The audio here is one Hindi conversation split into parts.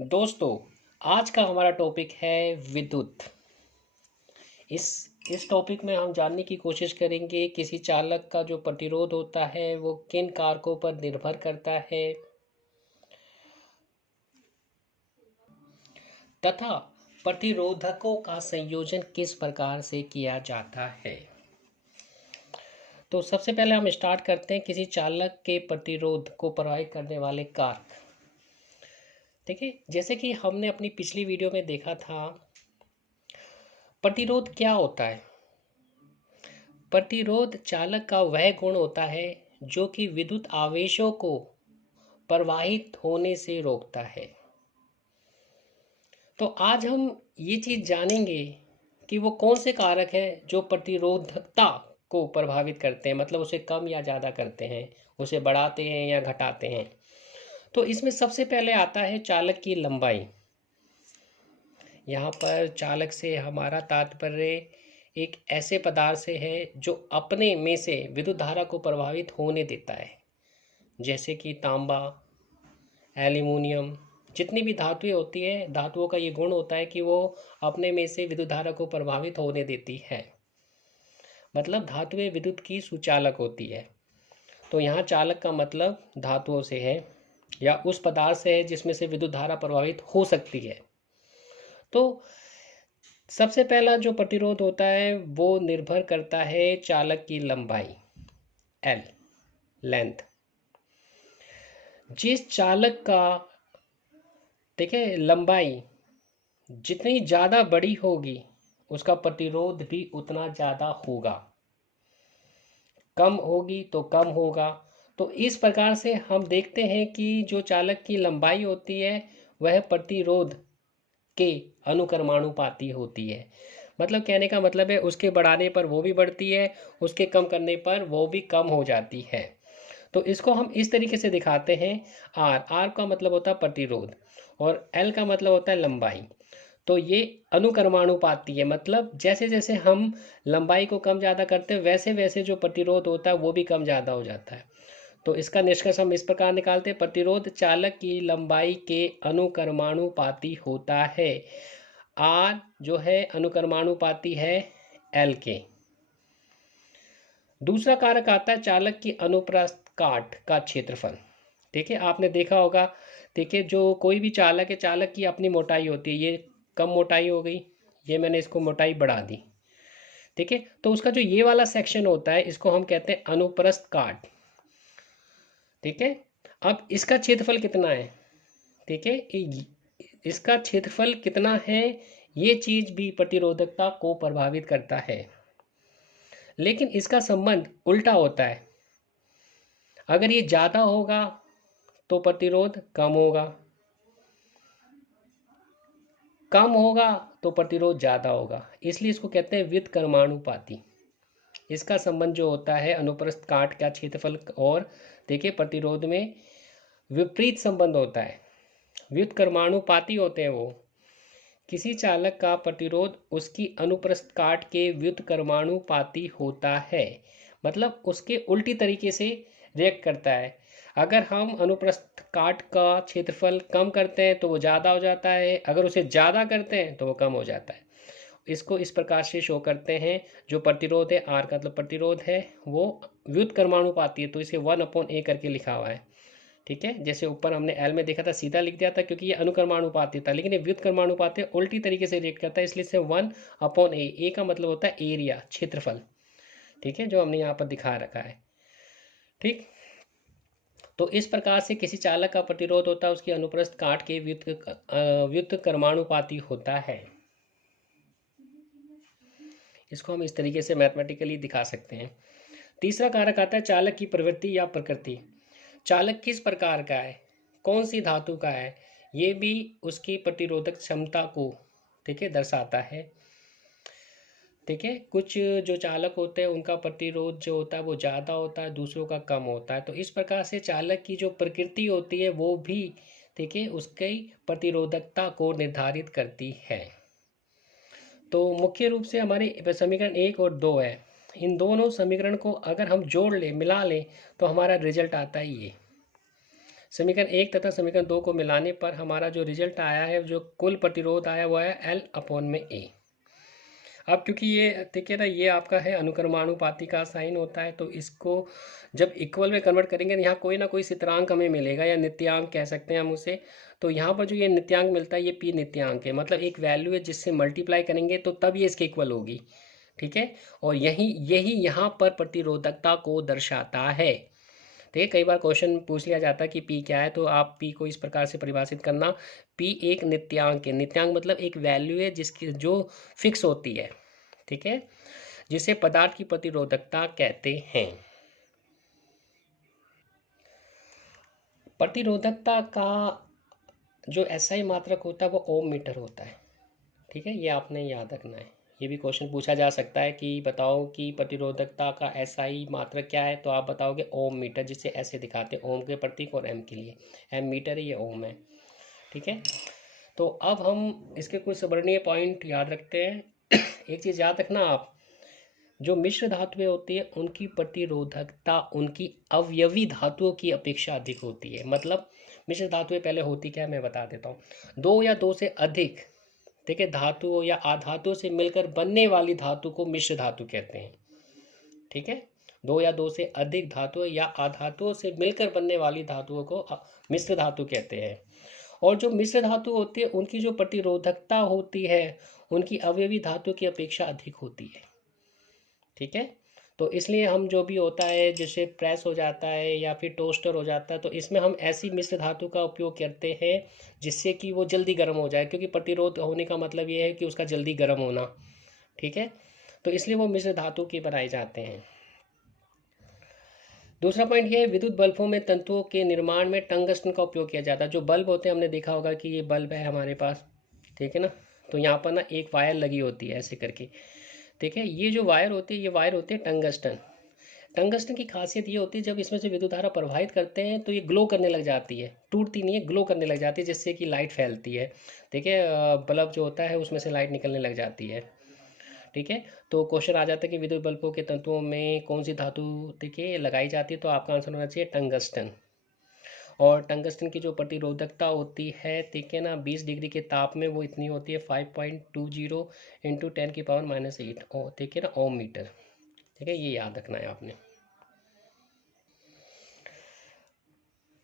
दोस्तों, आज का हमारा टॉपिक है विद्युत। इस इस टॉपिक में हम जानने की कोशिश करेंगे किसी चालक का जो प्रतिरोध होता है वो किन कारकों पर निर्भर करता है तथा प्रतिरोधकों का संयोजन किस प्रकार से किया जाता है। तो सबसे पहले हम स्टार्ट करते हैं किसी चालक के प्रतिरोध को प्रभावित करने वाले कारक। देखिए, जैसे कि हमने अपनी पिछली वीडियो में देखा था, प्रतिरोध क्या होता है। प्रतिरोध चालक का वह गुण होता है जो कि विद्युत आवेशों को प्रवाहित होने से रोकता है। तो आज हम ये चीज़ जानेंगे कि वो कौन से कारक हैं जो प्रतिरोधकता को प्रभावित करते हैं, मतलब उसे कम या ज़्यादा करते हैं, उसे बढ़ाते हैं या घटाते हैं। तो इसमें सबसे पहले आता है चालक की लंबाई। यहाँ पर चालक से हमारा तात्पर्य एक ऐसे पदार्थ से है जो अपने में से विद्युत धारा को प्रभावित होने देता है, जैसे कि तांबा, एल्यूमिनियम, जितनी भी धातुएं होती है, धातुओं का ये गुण होता है कि वो अपने में से विद्युत धारा को प्रभावित होने देती है। मतलब धातुएं विद्युत की सुचालक होती है। तो यहाँ चालक का मतलब धातुओं से है या उस पदार्थ से है जिसमें से विद्युत धारा प्रभावित हो सकती है। तो सबसे पहला जो प्रतिरोध होता है वो निर्भर करता है चालक की लंबाई, एल, लेंथ। जिस चालक का देखिए लंबाई जितनी ज़्यादा बड़ी होगी उसका प्रतिरोध भी उतना ज़्यादा होगा, कम होगी तो कम होगा। तो इस प्रकार से हम देखते हैं कि जो चालक की लंबाई होती है वह प्रतिरोध के अनुक्रमानुपाती होती है। मतलब कहने का मतलब है उसके बढ़ाने पर वो भी बढ़ती है, उसके कम करने पर वो भी कम हो जाती है। तो इसको हम इस तरीके से दिखाते हैं। आर आर का मतलब होता है प्रतिरोध और एल का मतलब होता है लंबाई। तो ये अनुक्रमानुपाती है, मतलब जैसे जैसे हम लंबाई को कम ज़्यादा करते हैं वैसे वैसे जो प्रतिरोध होता है वो भी कम ज़्यादा हो जाता है। तो इसका निष्कर्ष हम इस प्रकार निकालते हैं, प्रतिरोध चालक की लंबाई के अनुक्रमानुपाती होता है। आर जो है अनुक्रमानुपाती है एल के। दूसरा कारक आता है चालक की अनुप्रस्थ काट का क्षेत्रफल। ठीक है, आपने देखा होगा। देखिए, जो कोई भी चालक है, चालक की अपनी मोटाई होती है। ये कम मोटाई हो गई, ये मैंने इसको मोटाई बढ़ा दी। ठीक है, तो उसका जो ये वाला सेक्शन होता है इसको हम कहते हैं अनुप्रस्थ काट। ठीक है, अब इसका क्षेत्रफल कितना है। ठीक है, इसका क्षेत्रफल कितना है ये चीज़ भी प्रतिरोधकता को प्रभावित करता है, लेकिन इसका संबंध उल्टा होता है। अगर ये ज़्यादा होगा तो प्रतिरोध कम होगा, कम होगा तो प्रतिरोध ज़्यादा होगा, इसलिए इसको कहते हैं व्युत्क्रमानुपाती। इसका संबंध जो होता है अनुप्रस्थ काट का क्षेत्रफल और देखिए प्रतिरोध में विपरीत संबंध होता है, व्युत्क्रमानुपाती होते हैं वो। किसी चालक का प्रतिरोध उसकी अनुप्रस्थ काट के व्युत्क्रमानुपाती होता है, मतलब उसके उल्टी तरीके से रिएक्ट करता है। अगर हम अनुप्रस्थ काट का क्षेत्रफल कम करते हैं तो वो ज़्यादा हो जाता है, अगर उसे ज़्यादा करते हैं तो वो कम हो जाता है। इसको इस प्रकार से शो करते हैं। जो प्रतिरोध है आर का मतलब प्रतिरोध है वो व्युत्क्रमानुपाती है, तो इसे 1/a करके लिखा हुआ है। ठीक है, जैसे ऊपर हमने एल में देखा था सीधा लिख दिया था क्योंकि ये अनुक्रमानुपाती था, लेकिन ये व्युत्क्रमानुपाती उल्टी तरीके से रिएक्ट करता है, इसलिए इसे 1/a। ए का मतलब होता है एरिया, क्षेत्रफल। ठीक है, जो हमने यहाँ पर दिखा रखा है। ठीक, तो इस प्रकार से किसी चालक का प्रतिरोध होता है उसकी अनुप्रस्थ काट के व्युत्क्रमानुपाती होता है। इसको हम इस तरीके से मैथमेटिकली दिखा सकते हैं। तीसरा कारक आता है चालक की प्रवृत्ति या प्रकृति। चालक किस प्रकार का है, कौन सी धातु का है, ये भी उसकी प्रतिरोधक क्षमता को ठीक है दर्शाता है। ठीक है, कुछ जो चालक होते हैं उनका प्रतिरोध जो होता है वो ज़्यादा होता है, दूसरों का कम होता है। तो इस प्रकार से चालक की जो प्रकृति होती है वो भी ठीक है उसकी प्रतिरोधकता को निर्धारित करती है। तो मुख्य रूप से हमारे समीकरण 1 और 2 है। इन दोनों समीकरण को अगर हम जोड़ लें, मिला लें, तो हमारा रिजल्ट आता है ये। समीकरण 1 तथा समीकरण 2 को मिलाने पर हमारा जो रिजल्ट आया है, जो कुल प्रतिरोध आया वो है L/A। अब क्योंकि ये देखिए ना, ये आपका है अनुक्रमानुपाती का साइन होता है, तो इसको जब इक्वल में कन्वर्ट करेंगे तो यहाँ कोई ना कोई स्थिरांक हमें मिलेगा, या नित्यांक कह सकते हैं हम उसे। तो यहाँ पर जो ये नित्यांक मिलता है ये P नित्यांक है, मतलब एक वैल्यू है जिससे मल्टीप्लाई करेंगे तो तब ये इसके इक्वल होगी। ठीक है, और यही यही यहाँ पर प्रतिरोधकता को दर्शाता है। ठीक है, कई बार क्वेश्चन पूछ लिया जाता है कि P क्या है, तो आप P को इस प्रकार से परिभाषित करना, P एक नित्यांक है। नित्यांक मतलब एक वैल्यू है जिसकी जो फिक्स होती है। ठीक है, जिसे पदार्थ की प्रतिरोधकता कहते हैं। प्रतिरोधकता का जो SI मात्रक होता है वो ओम मीटर होता है। ठीक है, ये आपने याद रखना है। ये भी क्वेश्चन पूछा जा सकता है कि बताओ कि प्रतिरोधकता का SI मात्रक क्या है, तो आप बताओगे ओम मीटर, जिसे ऐसे दिखाते हैं ओम के प्रतीक और M के लिए। M मीटर है, ये ओम है। ठीक है, तो अब हम इसके कुछ सवर्णीय पॉइंट याद रखते हैं। एक चीज़ याद रखना आप, जो मिश्र धातुएं होती है उनकी प्रतिरोधकता उनकी अवयवी धातुओं की अपेक्षा अधिक होती है। मतलब मिश्र धातुएं पहले होती क्या है मैं बता देता हूँ। दो या दो से अधिक, ठीक है, धातुओं या अधातुओं से मिलकर बनने वाली धातु को मिश्र धातु कहते हैं। ठीक है, दो या दो से अधिक धातुओं या अधातुओं से मिलकर बनने वाली धातुओं को मिश्र धातु कहते हैं। और जो मिश्र धातु होती है उनकी जो प्रतिरोधकता होती है उनकी अवयवी धातु की अपेक्षा अधिक होती है। ठीक है, तो इसलिए हम जो भी होता है जैसे प्रेस हो जाता है या फिर टोस्टर हो जाता है, तो इसमें हम ऐसी मिश्र धातु का उपयोग करते हैं जिससे कि वो जल्दी गर्म हो जाए, क्योंकि प्रतिरोध होने का मतलब ये है कि उसका जल्दी गर्म होना। ठीक है, तो इसलिए वो मिश्र धातु के बनाए जाते हैं। दूसरा पॉइंट ये है, विद्युत बल्बों में तंतुओं के निर्माण में टंगस्टन का उपयोग किया जाता है। जो बल्ब होते हैं, हमने देखा होगा कि ये बल्ब है हमारे पास, ठीक है ना, तो यहाँ पर ना एक वायर लगी होती है ऐसे करके। ठीक है, ये जो वायर होती है ये वायर होती है टंगस्टन। टंगस्टन की खासियत ये होती है जब इसमें से विद्युत धारा प्रवाहित करते हैं तो ये ग्लो करने लग जाती है, टूटती नहीं है, ग्लो करने लग जाती है, जिससे कि लाइट फैलती है। ठीक है, बल्ब जो होता है उसमें से लाइट निकलने लग जाती है। ठीक है, तो क्वेश्चन आ जाता है कि विद्युत बल्बों के तंतुओं में कौन सी धातु देखिए लगाई जाती है, तो आपका आंसर होना चाहिए टंगस्टन। और टंगस्टन की जो प्रतिरोधकता होती है, ठीक है ना, 20 डिग्री के ताप में वो इतनी होती है 5.20 इंटू 10⁻⁸ और ठीक है ना, ओम मीटर। ठीक है, ये याद रखना है आपने।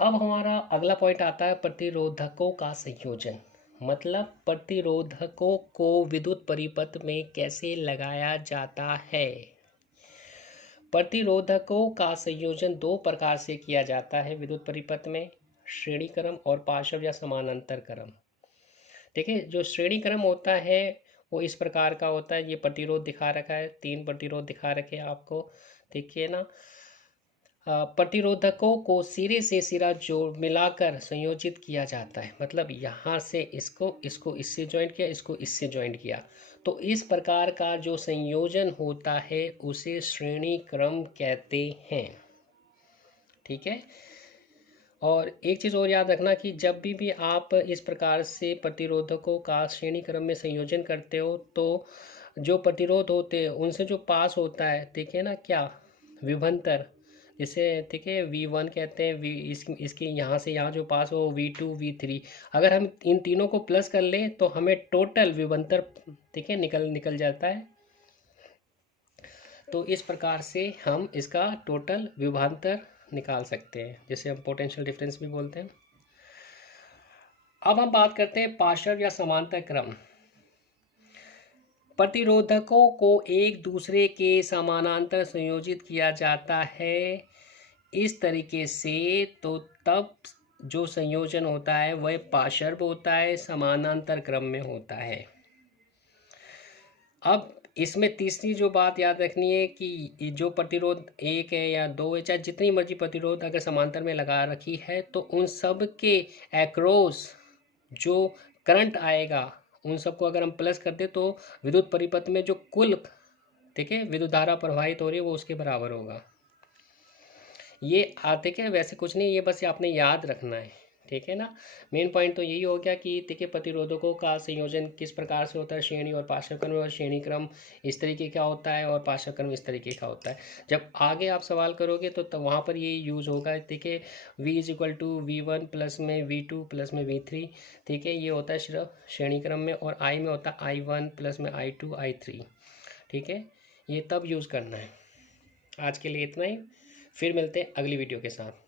अब हमारा अगला पॉइंट आता है प्रतिरोधकों का संयोजन। मतलब प्रतिरोधकों को विद्युत परिपथ में कैसे लगाया जाता है। प्रतिरोधकों का संयोजन दो प्रकार से किया जाता है विद्युत परिपथ में, श्रेणी क्रम और पार्श्व या समानांतर क्रम। ठीक है, जो श्रेणी क्रम होता है वो इस प्रकार का होता है, ये प्रतिरोध दिखा रखा है, 3 प्रतिरोध दिखा रखे हैं आपको। देखिए ना, प्रतिरोधकों को सिरे से सिरा जोड़ मिलाकर संयोजित किया जाता है। मतलब यहाँ से इसको इसको इससे ज्वाइंट किया, इसको इससे ज्वाइंट किया, तो इस प्रकार का जो संयोजन होता है उसे श्रेणी क्रम कहते हैं। ठीक है, और एक चीज़ और याद रखना कि जब भी आप इस प्रकार से प्रतिरोधकों का श्रेणी क्रम में संयोजन करते हो तो जो प्रतिरोध होते हैं उनसे जो पास होता है, देखिए ना, क्या विभंतर, जिसे ठीक है V1 कहते हैं, इसके यहाँ से यहाँ जो पास हो V2 V3। अगर हम इन तीनों को प्लस कर लें तो हमें टोटल विभंतर ठीक है निकल जाता है। तो इस प्रकार से हम इसका टोटल विभवांतर निकाल सकते हैं, जिसे हम पोटेंशियल डिफरेंस भी बोलते हैं। अब हम बात करते हैं पार्श्व या समांतर क्रम। प्रतिरोधकों को एक दूसरे के समानांतर संयोजित किया जाता है इस तरीके से, तो तब जो संयोजन होता है वह पार्श्व होता है, समानांतर क्रम में होता है। अब इसमें तीसरी जो बात याद रखनी है कि जो प्रतिरोध 1 है या 2 है, चाहे जितनी मर्जी प्रतिरोध अगर समांतर में लगा रखी है, तो उन सब के एक्रॉस जो करंट आएगा उन सबको अगर हम प्लस कर दें तो विद्युत परिपथ में जो कुल ठीक है विद्युत धारा प्रवाहित हो रही है वो उसके बराबर होगा। ये आते के वैसे कुछ नहीं, ये बस आपने याद रखना है। ठीक है ना। मेन पॉइंट तो यही हो गया कि देखिए प्रतिरोधकों का संयोजन किस प्रकार से होता है, श्रेणी और पार्श्वक्रम, और श्रेणी क्रम इस तरीके का होता है और पार्श्वक्रम इस तरीके का होता है। जब आगे आप सवाल करोगे तो तब वहाँ पर ये यूज़ होगा। देखिए v is equal to V1 plus में V2 प्लस में V3, ठीक है, ये होता है सिर्फ श्रेणी क्रम में, और I में होता है I1 प्लस में I2 I3, ठीक है, ये तब यूज़ करना है। आज के लिए इतना ही, फिर मिलते हैं अगली वीडियो के साथ।